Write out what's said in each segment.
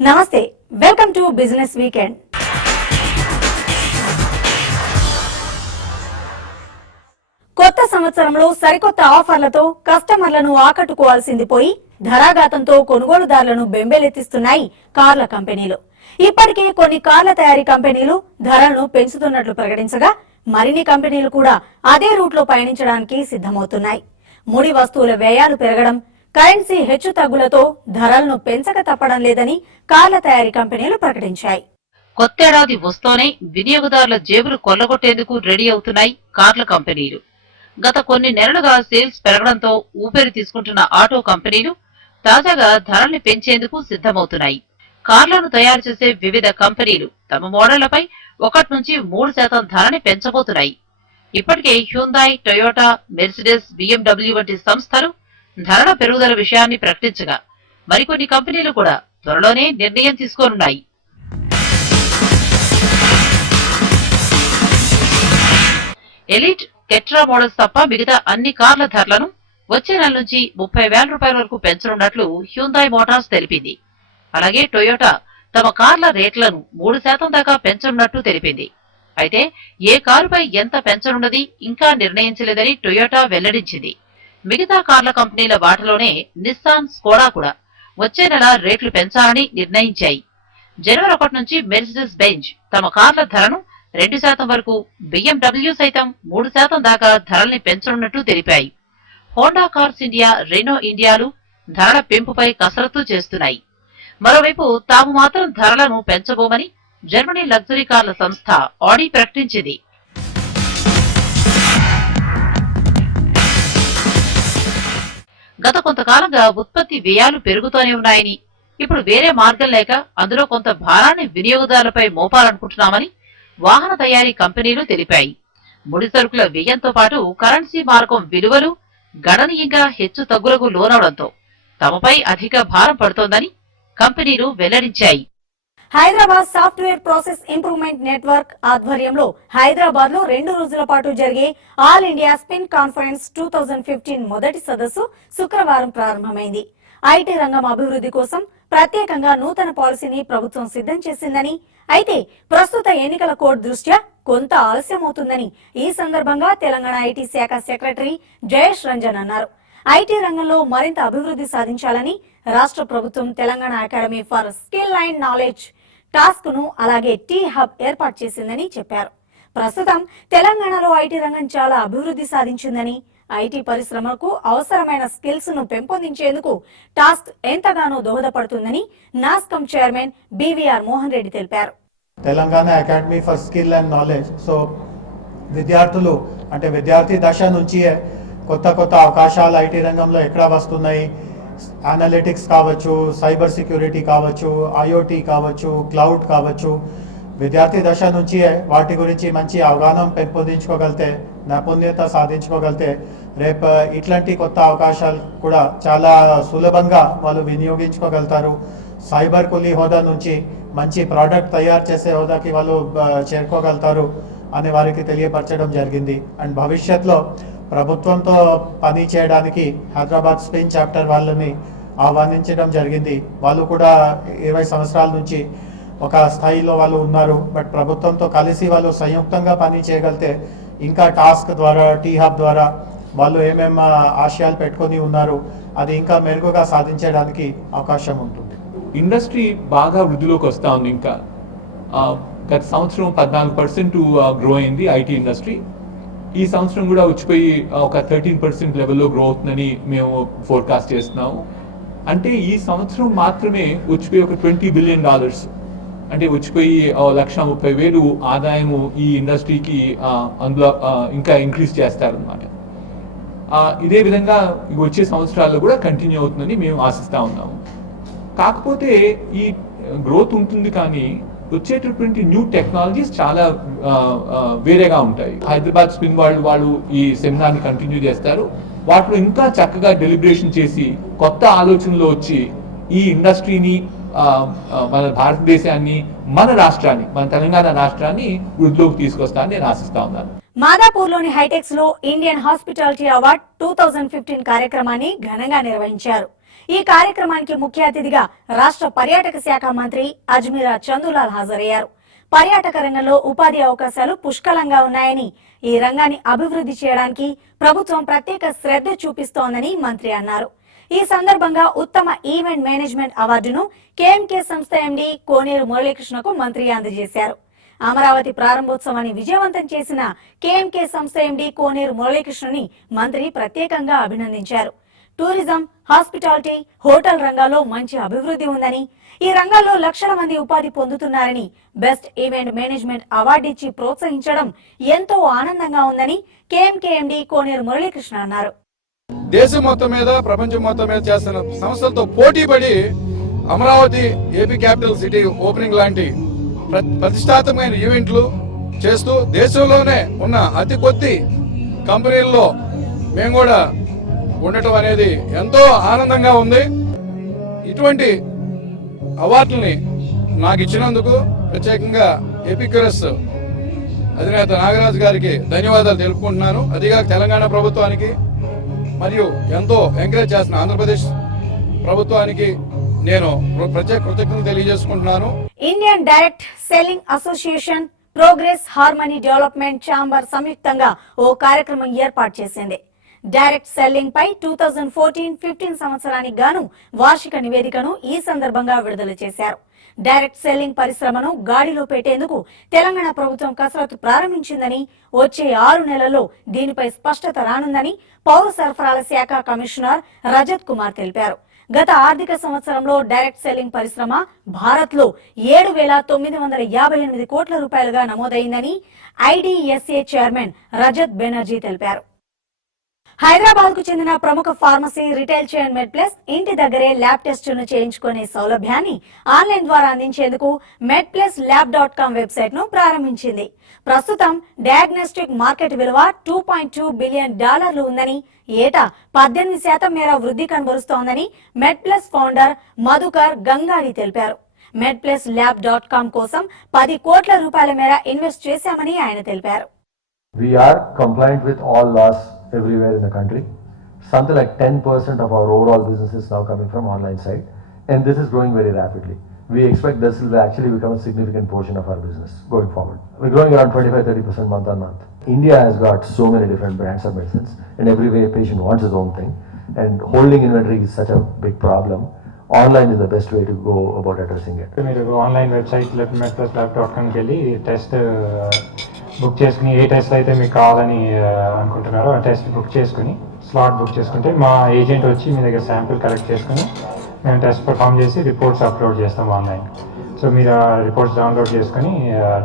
నమస్తే, welcome to business weekend. కొత్త సంవత్సరంలో సరికొత్త ఆఫర్లతో కస్టమర్లను ఆకట్టుకోవాల్సింది పోయి ధరాఘాతంతో కొనుగోలుదారులను బెంబేలెత్తిస్తున్నాయి కార్ల కంపెనీలు. ఇప్పటికే కొన్ని కార్ల తయారీ కంపెనీలు ధరలను పెంచుతున్నట్లు ప్రకటించగా మరిన్ని కంపెనీలు కూడా అదే రూట్లో పయనించడానికి సిద్ధమవుతున్నాయి. ముడి వస్తువుల వ్యయాలు పెరగడం, కరెన్సీ హెచ్చు తగ్గులతో ధరలను పెంచక తప్పడం లేదని కార్ల తయారీ కంపెనీలు ప్రకటించాయి. కొత్తేడాది వస్తూనే వినియోగదారుల జేబులు కొల్లగొట్టేందుకు రెడీ అవుతున్నాయి కార్ల కంపెనీలు. గత కొన్ని నెలలుగా సేల్స్ పెరగడంతో ఊపిరి తీసుకుంటున్న ఆటో కంపెనీలు తాజాగా ధరల్ని పెంచేందుకు సిద్ధమవుతున్నాయి. కార్లను తయారు చేసే వివిధ కంపెనీలు తమ మోడళ్లపై 1 నుంచి 3% ధరని పెంచబోతున్నాయి. ఇప్పటికే హ్యుందాయ్, టొయోటా, మెర్సిడెస్, BMW వంటి సంస్థలు ధరల పెరుగుదల విషయాన్ని ప్రకటించగా మరికొన్ని కంపెనీలు కూడా త్వరలోనే నిర్ణయం తీసుకోనున్నాయి. ఎలిట్, కెట్రా మోడల్స్ తప్ప మిగతా అన్ని కార్ల ధరలను వచ్చే నెల నుంచి 30,000 రూపాయల వరకు పెంచనున్నట్లు హ్యుందాయ్ మోటార్స్ తెలిపింది. అలాగే టొయోటా తమ కార్ల రేట్లను 3% దాకా పెంచనున్నట్టు తెలిపింది. అయితే ఏ కారుపై ఎంత పెంచనున్నది ఇంకా నిర్ణయించలేదని టొయోటా వెల్లడించింది. మిగతా కార్ల కంపెనీల బాటలోనే నిస్సాన్, స్కోడా కూడా వచ్చే నెల రేట్లు పెంచాలని నిర్ణయించాయి. జనవరి 1 నుంచి మెర్సిడెస్ బెంజ్ తమ కార్ల ధరను 2% వరకు, BMW సైతం 3% దాకా ధరల్ని పెంచనున్నట్టు తెలిపాయి. హోండా కార్స్ ఇండియా, రెనో ఇండియాలు ధరల పెంపుపై కసరత్తు చేస్తున్నాయి. మరోవైపు తాము మాత్రం ధరలను పెంచబోమని జర్మనీ లగ్జరీ కార్ల సంస్థ ఆడి ప్రకటించింది. గత కొంతకాలంగా ఉత్పత్తి వ్యయాలు పెరుగుతూనే ఉన్నాయని, ఇప్పుడు వేరే మార్గం లేక అందులో కొంత భారాన్ని వినియోగదారులపై మోపాలనుకుంటున్నామని వాహన తయారీ కంపెనీలు తెలిపాయి. ముడి సరుకుల వ్యయంతో పాటు కరెన్సీ మార్గం విలువలు గణనీయంగా హెచ్చు తగ్గులకు లోనవడంతో తమపై అధిక భారం పడుతోందని కంపెనీలు వెల్లడించాయి. Hyderabad software process improvement network ఆధ్వర్యంలో హైదరాబాద్ లో 2 రోజుల పాటు జరిగే ఆల్ ఇండియా స్పిన్ కాన్ఫరెన్స్ 2015 మొదటి సదస్సు శుక్రవారం ప్రారంభమైంది. ఐటీ రంగం అభివృద్ధి కోసం ప్రత్యేకంగా నూతన పాలసీని ప్రభుత్వం సిద్ధం చేసిందని, అయితే ప్రస్తుత ఎన్నికల కోడ్ దృష్ట్యా కొంత ఆలస్యమవుతుందని ఈ సందర్భంగా తెలంగాణ ఐటీ శాఖ సెక్రటరీ జయేష్ రంజన్ అన్నారు. ఐటీ రంగంలో మరింత అభివృద్ధి సాధించాలని రాష్ట్ర ప్రభుత్వం Telangana Academy for Skill and knowledge task ను అలాగే టీ హబ్ ఏర్పాటు చేసిందని చెప్పారు. ప్రస్తుతం తెలంగాణలో ఐటీ రంగం చాలా అభివృద్ధి సాధించిందని, ఐటీ పరిశ్రమకు అవసరమైన స్కిల్స్ ను పెంపొందించేందుకు టాస్క్ ఎంతగానో దోహదపడుతుందని NASSCOM chairman BVR Mohan Reddy తెలిపారు. Telangana Academy for Skill and Knowledge so విద్యార్థులు అంటే విద్యార్థి దశ నుంచి కొత్త కొత్త అవకాశాలు ఐటీ రంగంలో ఎక్కడ వస్తున్నాయి, అనలిటిక్స్ కావచ్చు, సైబర్ సెక్యూరిటీ కావచ్చు, ఐఓటీ కావచ్చు, క్లౌడ్ కావచ్చు, విద్యార్థి దశ నుంచి వాటి గురించి మంచి అవగాహన పెంపొందించుకోగలితే, నైపుణ్యత సాధించుకోగలితే రేపు ఇట్లాంటి కొత్త అవకాశాలు కూడా చాలా సులభంగా వాళ్ళు వినియోగించుకోగలుగుతారు. సైబర్ కూలీ హోదా నుంచి మంచి ప్రోడక్ట్ తయారు చేసే హోదాకి వాళ్ళు చేరుకోగలుగుతారు అని వారికి తెలియపరచడం జరిగింది. అండ్ భవిష్యత్తులో ప్రభుత్వంతో పని చేయడానికి హైదరాబాద్ స్పిన్ చాప్టర్ వాళ్ళని ఆహ్వానించడం జరిగింది. వాళ్ళు కూడా 20 సంవత్సరాల నుంచి ఒక స్థాయిలో వాళ్ళు ఉన్నారు. బట్ ప్రభుత్వంతో కలిసి వాళ్ళు సంయుక్తంగా పని చేయగలితే ఇంకా టాస్క్ ద్వారా, టీ హబ్ ద్వారా వాళ్ళు ఏమేమి ఆశయాలు పెట్టుకొని ఉన్నారు అది ఇంకా మెరుగుగా సాధించడానికి అవకాశం ఉంటుంది. ఇండస్ట్రీ బాగా వృద్ధిలోకి వస్తూ ఉంది. ఇంకా గత సంవత్సరం 14% గ్రో అయింది ఐటీ ఇండస్ట్రీ. ఈ సంవత్సరం కూడా వచ్చిపోయి ఒక 13% లెవెల్లో గ్రో అవుతుందని మేము ఫోర్కాస్ట్ చేస్తున్నాము. అంటే ఈ సంవత్సరం మాత్రమే వచ్చిపోయి ఒక $20 బిలియన్ అంటే వచ్చిపోయి 1,30,000 ఆదాయము ఈ ఇండస్ట్రీకి అందులో ఇంకా ఇంక్రీజ్ చేస్తారనమాట. ఇదే విధంగా వచ్చే సంవత్సరాల్లో కూడా కంటిన్యూ అవుతుందని మేము ఆశిస్తూ ఉన్నాము. కాకపోతే ఈ గ్రోత్ ఉంటుంది కానీ వచ్చేటటువంటి న్యూ టెక్నాలజీస్ చాలా వేరేగా ఉంటాయి. హైదరాబాద్ స్పిన్ వాళ్ళు ఈ సెమినార్ని కంటిన్యూ చేస్తారు. వాటిలో ఇంకా చక్కగా డెలిబరేషన్ చేసి కొత్త ఆలోచనలు వచ్చి ఈ ఇండస్ట్రీని, మన భారతదేశాన్ని, మన రాష్ట్రాన్ని, మన తెలంగాణ రాష్ట్రాన్ని వృద్ధిలోకి తీసుకొస్తానని నేను ఆశిస్తా ఉన్నాను. మాదాపూర్లోని హైటెక్స్ లో ఇండియన్ హాస్పిటాలిటీ అవార్డ్ 2015 కార్యక్రమాన్ని ఘనంగా నిర్వహించారు. ఈ కార్యక్రమానికి ముఖ్య అతిథిగా రాష్ట్ర పర్యాటక శాఖ మంత్రి అజ్మీరా చందులాల్ హాజరయ్యారు. పర్యాటక రంగంలో ఉపాధి అవకాశాలు పుష్కలంగా ఉన్నాయని, ఈ రంగాన్ని అభివృద్ధి చేయడానికి ప్రభుత్వం ప్రత్యేక శ్రద్ధ చూపిస్తోందని మంత్రి అన్నారు. ఈ సందర్భంగా ఉత్తమ ఈవెంట్ మేనేజ్మెంట్ అవార్డును కేఎంకే సంస్థ ఎండీ కోనేరు మురళీకృష్ణకు మంత్రి అందజేశారు. అమరావతి ప్రారంభోత్సవాన్ని విజయవంతం చేసిన కేఎంకే సంస్థ ఎండీ కోనేరు మురళీకృష్ణని మంత్రి ప్రత్యేకంగా అభినందించారు. టూరిజం, హాస్పిటాలిటీ, హోటల్ రంగాల్లో మంచి అభివృద్ధి ఉందని, ఈ రంగాల్లో లక్షల మంది ఉపాధి పొందుతున్నారని, బెస్ట్ ఈవెంట్ మేనేజ్మెంట్ అవార్డు ఇచ్చి ప్రోత్సహించడం ఎంతో ఆనందంగా ఉందని కేఎంకే ఎండీ కోనేరు మురళీకృష్ణ అన్నారు. దేశం మొత్తం మీద, ప్రపంచం మొత్తం మీద చేస్తున్న సంస్థలతో పోటీ పడి Amaravati AP capital city opening లాంటి ప్రతిష్టాత్మకమైన ఈవెంట్లు చేస్తూ దేశంలోనే ఉన్న అతి కొద్ది కంపెనీల్లో మేము కూడా ఉండటం అనేది ఎంతో ఆనందంగా ఉంది. ఇటువంటి అవార్డుల్ని నాకు ఇచ్చినందుకు ప్రత్యేకంగా ఎపిక్యూరస్ అధినేత నాగరాజు గారికి ధన్యవాదాలు తెలుపుకుంటున్నాను. అదిగా తెలంగాణ ప్రభుత్వానికి మరియు ఎంతో ఎంకరేజ్ చేస్తున్న ఆంధ్రప్రదేశ్ ప్రభుత్వానికి నేను ప్రత్యేక కృతజ్ఞతలు తెలియజేసుకుంటున్నాను. Indian direct selling association, progress harmony development chamber సంయుక్తంగా ఓ కార్యక్రమం ఏర్పాటు చేసింది. డైరెక్ట్ సెల్లింగ్ పై 2014-15 సంవత్సరానికి గాను వార్షిక నివేదికను ఈ సందర్భంగా విడుదల చేశారు. డైరెక్ట్ సెల్లింగ్ పరిశ్రమను గాడిలో పెట్టేందుకు తెలంగాణ ప్రభుత్వం కసరత్తు ప్రారంభించిందని, వచ్చే 6 నెలల్లో దీనిపై స్పష్టత రానుందని పౌర సరఫరాల శాఖ కమిషనర్ రజత్ కుమార్ తెలిపారు. గత ఆర్థిక సంవత్సరంలో డైరెక్ట్ సెల్లింగ్ పరిశ్రమ భారత్ లో 7,958 కోట్ల రూపాయలుగా నమోదైందని ఐడిఎస్ఏ చైర్మన్ రజత్ బెనర్జీ తెలిపారు. హైదరాబాద్ కు చెందిన ప్రముఖ ఫార్మసీ రిటైల్ చైన్ మెడ్ప్లస్ ఇంటి దగ్గరే ల్యాబ్ టెస్టును చేయించుకునే సౌలభ్యాన్ని ఆన్లైన్ ద్వారా అందించేందుకు medplusLab.com వెబ్సైట్ ను ప్రారంభించింది. ప్రస్తుతం డయాగ్నోస్టిక్ మార్కెట్ విలువ $2.2 బిలియన్ ఉందని, ఏటా 18% మేర వృద్ధి కనబరుస్తోందని మెడ్ప్లస్ ఫౌండర్ మధుకర్ గంగాడి తెలిపారు. medplusLab.com కోసం 10 కోట్ల రూపాయల మేర ఇన్వెస్ట్ చేశామని ఆయన తెలిపారు. We are compliant with all laws everywhere in the country. Something like 10% of our overall business is now coming from online side, and this is growing very rapidly. We expect this will actually become a significant portion of our business going forward. We're growing around 25-30% month on month. India has got so many different brands of medicines, and every way a patient wants his own thing, and holding inventory is such a big problem. Online is the best way to go about addressing it. మీరు online website medpluslab.comకి వెళ్ళి test book చేసుకుని ఏ test అయితే మీకు కావాలని అనుకుంటున్నారో ఆ test book చేసుకుని slot book చేసుకుంటే మా ఏజెంట్ వచ్చి మీ దగ్గర శాంపిల్ కలెక్ట్ చేసుకుని మేము టెస్ట్ పర్ఫామ్ చేసి రిపోర్ట్స్ అప్లోడ్ చేస్తాం ఆన్లైన్. సో మీరు ఆ రిపోర్ట్స్ డౌన్లోడ్ చేసుకుని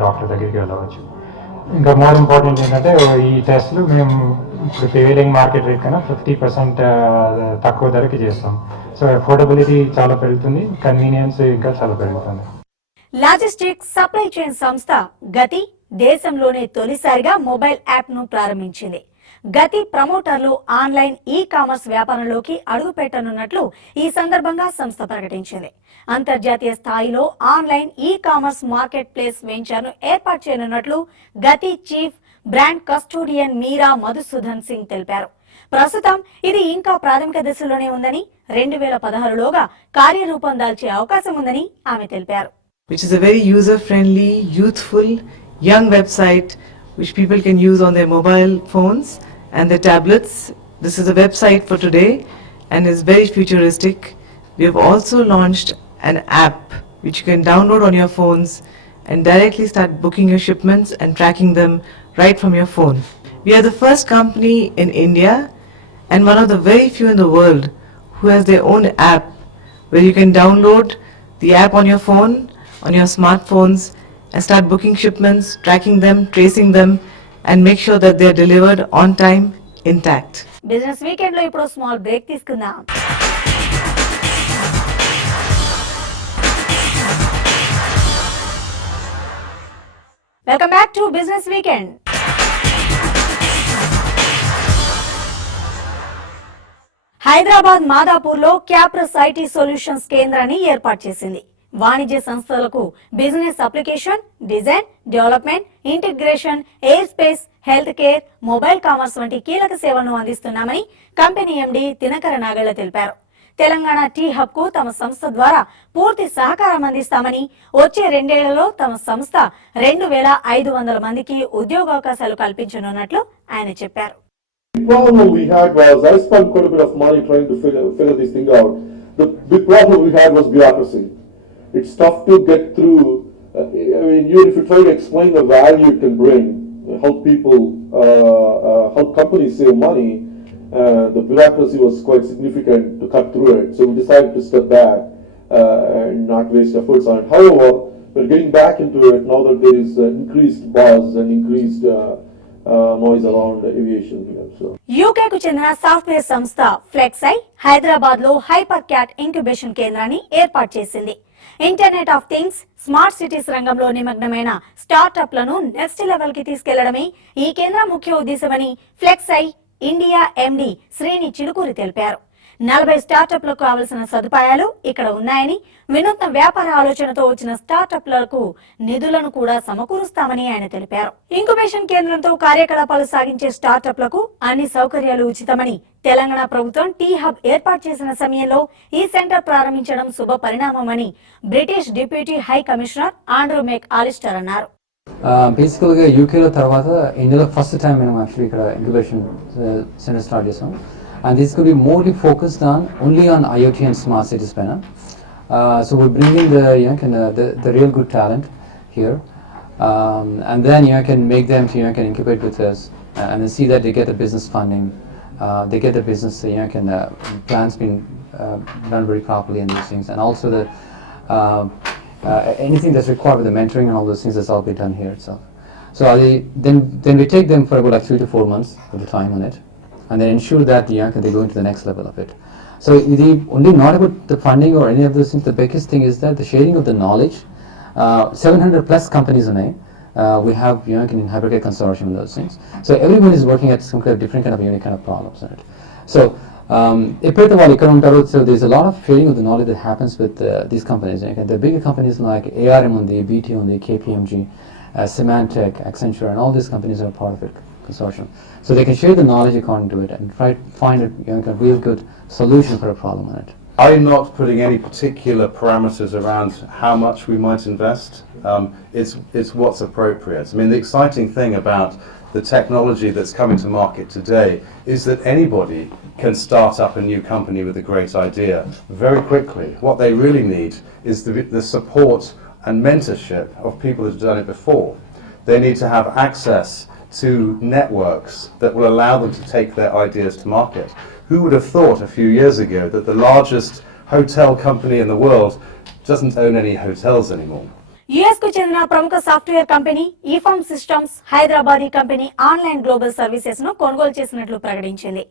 డాక్టర్ దగ్గరికి వెళ్ళవచ్చు. ఇంకా మోర్ ఇంపార్టెంట్ ఏంటంటే ఈ టెస్ట్లు మేము ఇప్పుడు ప్రివైలింగ్ మార్కెట్ రేట్ కన్నా 50% తక్కువ ధరకి చేస్తాం. సో అఫోర్డబిలిటీ చాలా పెరుగుతుంది, కన్వీనియన్స్ ఇంకా చాలా పెరుగుతుంది. లాజిస్టిక్స్ సప్లై చైన్ సంస్థ గతి దేశంలోనే తొలిసారిగా మొబైల్ యాప్ ను ప్రారంభించింది. గతి ప్రమోటర్లు ఆన్లైన్ ఈ కామర్స్ వ్యాపారంలోకి అడుగు పెట్టనున్నట్లు ఈ సందర్భంగా సంస్థ ప్రకటించింది. అంతర్జాతీయ స్థాయిలో online e commerce market place venture ను ఏర్పాటు చేయనున్నట్లు గతి చీఫ్ బ్రాండ్ కస్టోడియన్ మీరా మధుసూదన్ సింగ్ తెలిపారు. ప్రస్తుతం ఇది ఇంకా ప్రాథమిక దశలోనే ఉందని, 2016లోగా కార్యరూపం దాల్చే అవకాశం ఉందని ఆమె తెలిపారు. Which is a very user-friendly, youthful, young website which people can use on their mobile phones and their tablets. This is a website for today and is very futuristic. We have also launched an app which you can download on your phones and directly start booking your shipments and tracking them right from your phone. We are the first company in India and one of the very few in the world who has their own app where you can download the app on your phone, on your smartphones, and start booking shipments, tracking them, tracing them, and make sure that they are delivered on time, intact. Business weekend లో ఇప్పుడు small break తీసుకుందాం. Welcome back to business weekend. Hyderabad Madhapur లో క్యాప్రస్ IT solutions కేంద్రాన్ని ఏర్పాటు చేసింది. వాణిజ్య సంస్థలకు business application, design, development, integration, air space, health care, mobile commerce వంటి కీలక సేవలను అందిస్తున్నామని కంపెనీ ఎండీ దినకర నాగళ్ల తెలిపారు. తెలంగాణ టీ హబ్ కు తమ సంస్థ ద్వారా పూర్తి సహకారం అందిస్తామని వచ్చే 2 ఏళ్లలో తమ సంస్థ 2500 మందికి ఉద్యోగావకాశాలు కల్పించనున్నట్లు ఆయన చెప్పారు. The problem we had was I spent quite a bit of money trying to figure this thing out. The big problem we had was bureaucracy. It's tough to get through. Even if you try to explain the value it can bring, help people, help companies save money, the bureaucracy was quite significant to cut through it. So we decided to step back and not waste efforts on it. However, we're getting back into it now that there is increased buzz and increased noise around aviation here. So. UK కు చెందిన software సంస్థ ఫ్లెక్సై హైదరాబాద్ లో hyper cat incubation కేంద్రాన్ని ఏర్పాటు చేసింది. Internet of things, smart cities రంగంలో నిమగ్నమైన స్టార్టప్లను next level కి తీసుకెళ్లడమే ఈ కేంద్రం ముఖ్య ఉద్దేశమని ఫ్లెక్సై ఇండియా ఎండి శ్రీని చిలుకూరి తెలిపారు. 40 స్టార్టప్లకు కావలసిన సదుపాయాలు ఇక్కడ ఉన్నాయని, వినూత్న వ్యాపార ఆలోచనతో వచ్చిన స్టార్టప్లకు నిధులను కూడా సమకూరుస్తామని ఆయన తెలిపారు. ఇంక్యుబేషన్ కేంద్రంతో కార్యకలాపాలు సాగించే స్టార్టప్లకు అన్ని సౌకర్యాలు ఉచితమని, తెలంగాణ ప్రభుత్వం టీ హబ్ ఏర్పాటు చేసిన సమయంలో ఈ సెంటర్ ప్రారంభించడం శుభ పరిణామమని British deputy high commissioner Andrew McAlister అన్నారు. బేసికల్గా యూకేలో తర్వాత ఇండియాలో ఫస్ట్ టైం మేము యాక్చువల్లీ ఇక్కడ ఇంక్యుబేషన్ సెంటర్ స్టార్ట్ చేసాం. And this could be morely focused on only on IoT and smart cities panel. So we're bringing the real good talent here, and then can make them to can incubate with us, and then see that they get the business funding, they get the business plans being done very properly and these things, and also the anything that's required with the mentoring and all those things that's all be done here itself. So then we take them for about like 3 to 4 months at the time on it. And then ensure that they go into the next level of it. So the only not about the funding or any of those things. The biggest thing is that the sharing of the knowledge. 700 plus companies in we have in Hypercare consortium and those things. So everyone is working at some kind of different kind of unique kind of problems in it. So so there's a lot of sharing of the knowledge that happens with these companies. The bigger companies like ARM on the BT on the KPMG, Symantec, Accenture, and all these companies are part of it. Consortium. So they can share the knowledge according to it and try to find a real good solution for a problem on it. I'm not putting any particular parameters around how much we might invest. It's what's appropriate. I mean, the exciting thing about the technology that's coming to market today is that anybody can start up a new company with a great idea very quickly. What they really need is the support and mentorship of people who've done it before. They need to have access to networks that will allow them to take their ideas to market. Who would have thought a few years ago that the largest hotel company in the world doesn't own any hotels anymore? US కు చెందిన ప్రముఖ software company EPAM Systems Hyderabadi company online global services ను కొనుగోలు చేసినట్లు ప్రకటించింది.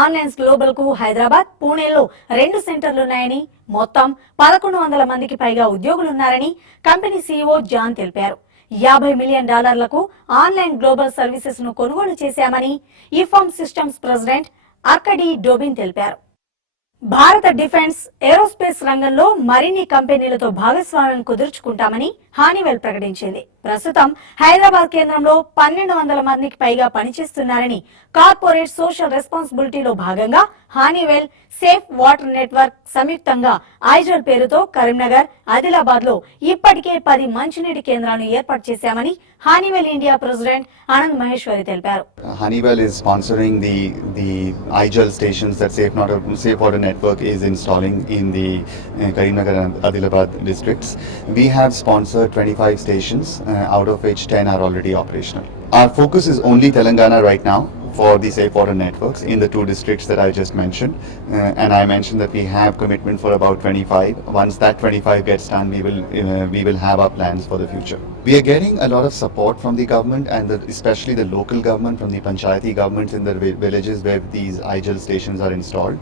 Online global కు హైదరాబాద్, పూణేలో 2 సెంటర్లున్నాయని, మొత్తం 1100 మందికి పైగా ఉద్యోగులున్నారని కంపెనీ సీఈఓ జాన్ తెలిపారు. $50 మిలియన్ ఆన్లైన్ గ్లోబల్ సర్వీసెస్ ను కొనుగోలు చేశామని ఈఫామ్ సిస్టమ్స్ ప్రెసిడెంట్ ఆర్కడీ డోబిన్ తెలిపారు. భారత డిఫెన్స్, ఏరోస్పేస్ రంగంలో మరిన్ని కంపెనీలతో భాగస్వామ్యం కుదుర్చుకుంటామని హానీవెల్ ప్రకటించింది. ప్రస్తుతం హైదరాబాద్ కేంద్రంలో 1200 మందికి పైగా పనిచేస్తున్నారని, కార్పొరేట్ సోషల్ రెస్పాన్సిబిలిటీలో భాగంగా హానీవెల్, సేఫ్ వాటర్ నెట్వర్క్ సంయుక్తంగా ఐజల్ పేరుతో కరీంనగర్, ఆదిలాబాద్ లో ఇప్పటికే 10 మంచినీటి కేంద్రాలను ఏర్పాటు చేశామని హానీవెల్ ఇండియా ప్రెసిడెంట్ ఆనంద్ మహేశ్వరి తెలిపారు. Honeywell is sponsoring the IGEL stations that Safe Water Network is installing in the Karimnagar and Adilabad districts. We have sponsored 25 stations, out of which 10 are already operational. Our focus is only Telangana right now for the Safe Water Networks in the 2 districts that I just mentioned. And I mentioned that we have commitment for about 25. Once that 25 gets done, we will have our plans for the future. We are getting a lot of support from the government and especially the local government, from the panchayati governments in the villages where these IGEL stations are installed.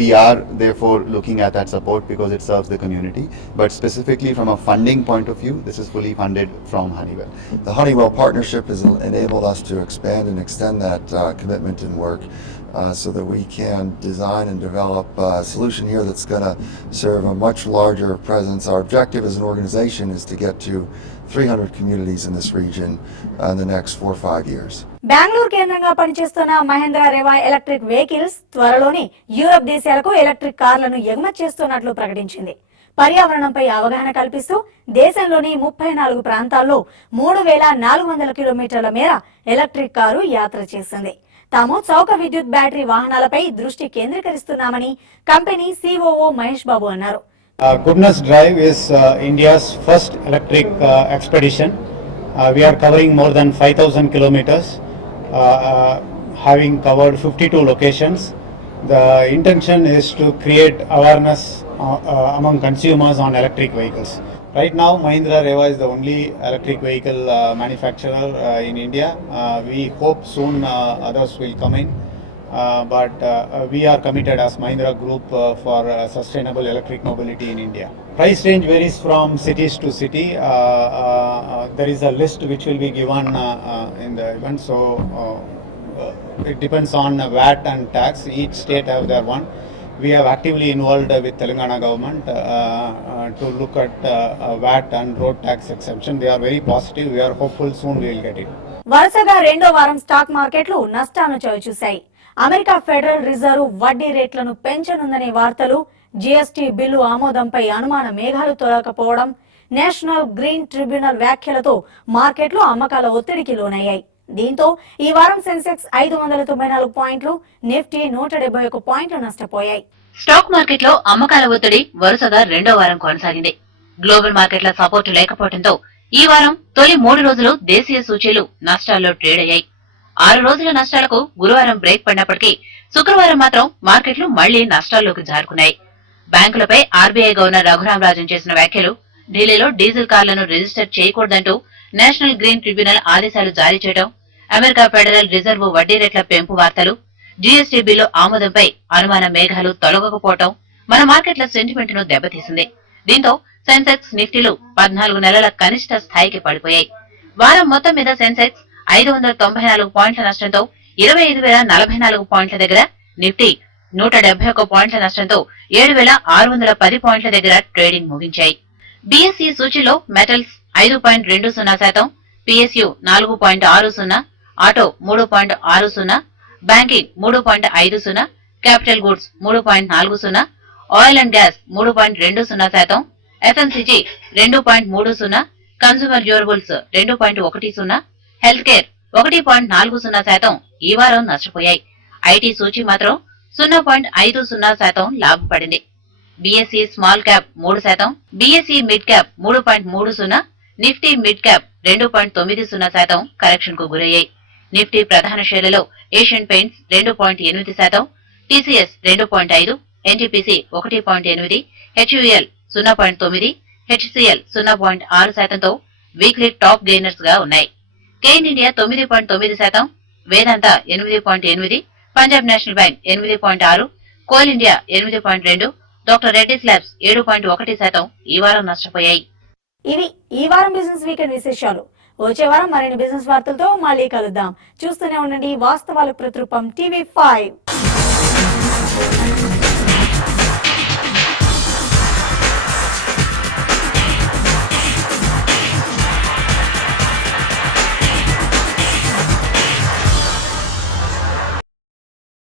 We are therefore looking at that support because it serves the community. But specifically from a funding point of view, this is fully funded from Honeywell. The Honeywell partnership has enabled us to expand and extend that commitment and work so that we can design and develop a solution here that's going to serve a much larger presence. Our objective as an organization is to get to 300 communities in this region in the next 4 or 5 years. Bengaluru కేంద్రంగా పనిచేస్తున్న Mahindra Rewa electric vehicles త్వరలోనే Europe దేశాలకు electric కార్లను ఎగుమతి చేస్తున్నట్లు ప్రకటించింది. పర్యావరణంపై అవగాహన కల్పిస్తూ దేశంలోని 34 ప్రాంతాల్లో 3400 కిలోమీటర్ల మేర ఎలక్ట్రిక్ కారు యాత్ర చేసింది. తాము చౌక విద్యుత్ బ్యాటరీ వాహనాలపై దృష్టి కేంద్రీకరిస్తున్నామని కంపెనీ సిఓఓ మహేష్ బాబు అన్నారు. Goodness Drive is India's first electric expedition. We are covering more than 5,000 kilometers, having covered 52 locations. The intention is to create awareness among consumers on electric vehicles. Right now, Mahindra Reva is the only electric vehicle manufacturer in India. We hope soon others will come in. But we are committed as Mahindra Group for sustainable electric mobility in India. Price range varies from cities to city. There is a list which will be given in the event. So it depends on VAT and tax. Each state have their one. We have actively involved with Telangana government to look at VAT and road tax exemption. They are very positive. We are hopeful soon we will get it. వరుసగా రెండో వారం stock మార్కెట్లు నష్టాలను చవిచూశాయి. America federal reserve వడ్డీ రేట్లను పెంచనుందనే వార్తలు, GST bill ఆమోదంపై అనుమాన మేఘాలు తొలగకపోవడం, నేషనల్ గ్రీన్ ట్రిబ్యునల్ వ్యాఖ్యలతో మార్కెట్లు అమ్మకాల ఒత్తిడికి లోనయ్యాయి. దీంతో ఈ వారం సెన్సెక్స్ 594 పాయింట్లు, నిఫ్టీ 171 పాయింట్లు నష్టపోయాయి. స్టాక్ మార్కెట్ లో అమ్మకాల ఒత్తిడి వరుసగా రెండో వారం కొనసాగింది. గ్లోబల్ మార్కెట్ల సపోర్టు లేకపోవడంతో ఈ వారం తొలి 3 రోజులు దేశీయ సూచీలు నష్టాల్లో ట్రేడ్ అయ్యాయి. 6 రోజుల నష్టాలకు గురువారం బ్రేక్ పడినప్పటికీ శుక్రవారం మాత్రం మార్కెట్లు మళ్లీ నష్టాల్లోకి జారుకున్నాయి. బ్యాంకులపై ఆర్బీఐ గవర్నర్ రఘురాం రాజన్ చేసిన వ్యాఖ్యలు, ఢిల్లీలో డీజిల్ కార్లను రిజిస్టర్ చేయకూడదంటూ నేషనల్ గ్రీన్ ట్రిబ్యునల్ ఆదేశాలు జారీ చేయడం, అమెరికా ఫెడరల్ రిజర్వ్ వడ్డీ రేట్ల పెంపు వార్తలు, జీఎస్టీ బిల్లు ఆమోదంపై అనుమాన మేఘాలు తొలగకపోవడం మన మార్కెట్ల సెంటిమెంట్ ను దెబ్బతీసింది. దీంతో సెన్సెక్స్, నిఫ్టీలు 14 నెలల కనిష్ట స్థాయికి పడిపోయాయి. వారం మొత్తం మీద సెన్సెక్స్ 594 పాయింట్ల నష్టంతో 25,044 పాయింట్ల దగ్గర, నిఫ్టీ 171 పాయింట్ల నష్టంతో 7,610 పాయింట్ల దగ్గర ట్రేడింగ్ ముగించాయి. బీఎస్ఈ సూచీలో metals 5.20%, PSU 4.60, auto 3.60, banking 3.50, capital goods 3.40, oil and gas 3.20%, FMCG 2.30, consumer durables 2.10, health care 1.40% ఈ వారం నష్టపోయాయి. ఐటీ సూచీ మాత్రం 0.50% లాభపడింది. BSE small cap 3%, BSE mid cap 3.30, Nifty mid cap 2.90% correction కు గురయ్యాయి. నిఫ్టీ ప్రధాన షేర్లలో Asian Paints 2.8%, TCS 2.5, NTPC 1.8, HUL 0.9, HCL 0.6%తో వీక్లీ టాప్ గెయినర్స్ గా ఉన్నాయి. Cairn India 9.9%, Vedanta 8.8, Punjab national bank 8.6, coal India 8.2, doctor Reddy's labs 7.1% ఈ వారం నష్టపోయాయి. ఇవి ఈ వారం బిజినెస్ వీకెండ్ విశేషాలు. వచ్చే వారం మరిన్ని బిజినెస్ వార్తలతో మళ్ళీ కలుద్దాం. చూస్తూనే ఉండండి వాస్తవాలకు ప్రతిరూపం TV5.